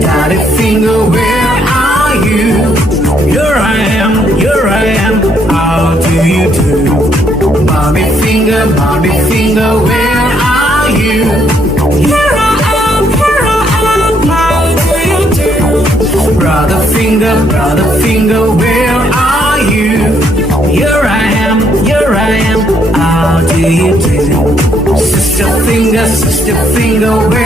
Daddy finger, where are you? Here I am, how do you do? Mommy finger, where are you? Here I am, how do you do? Brother finger, where are you? Here I am, how do you do? Sister finger, where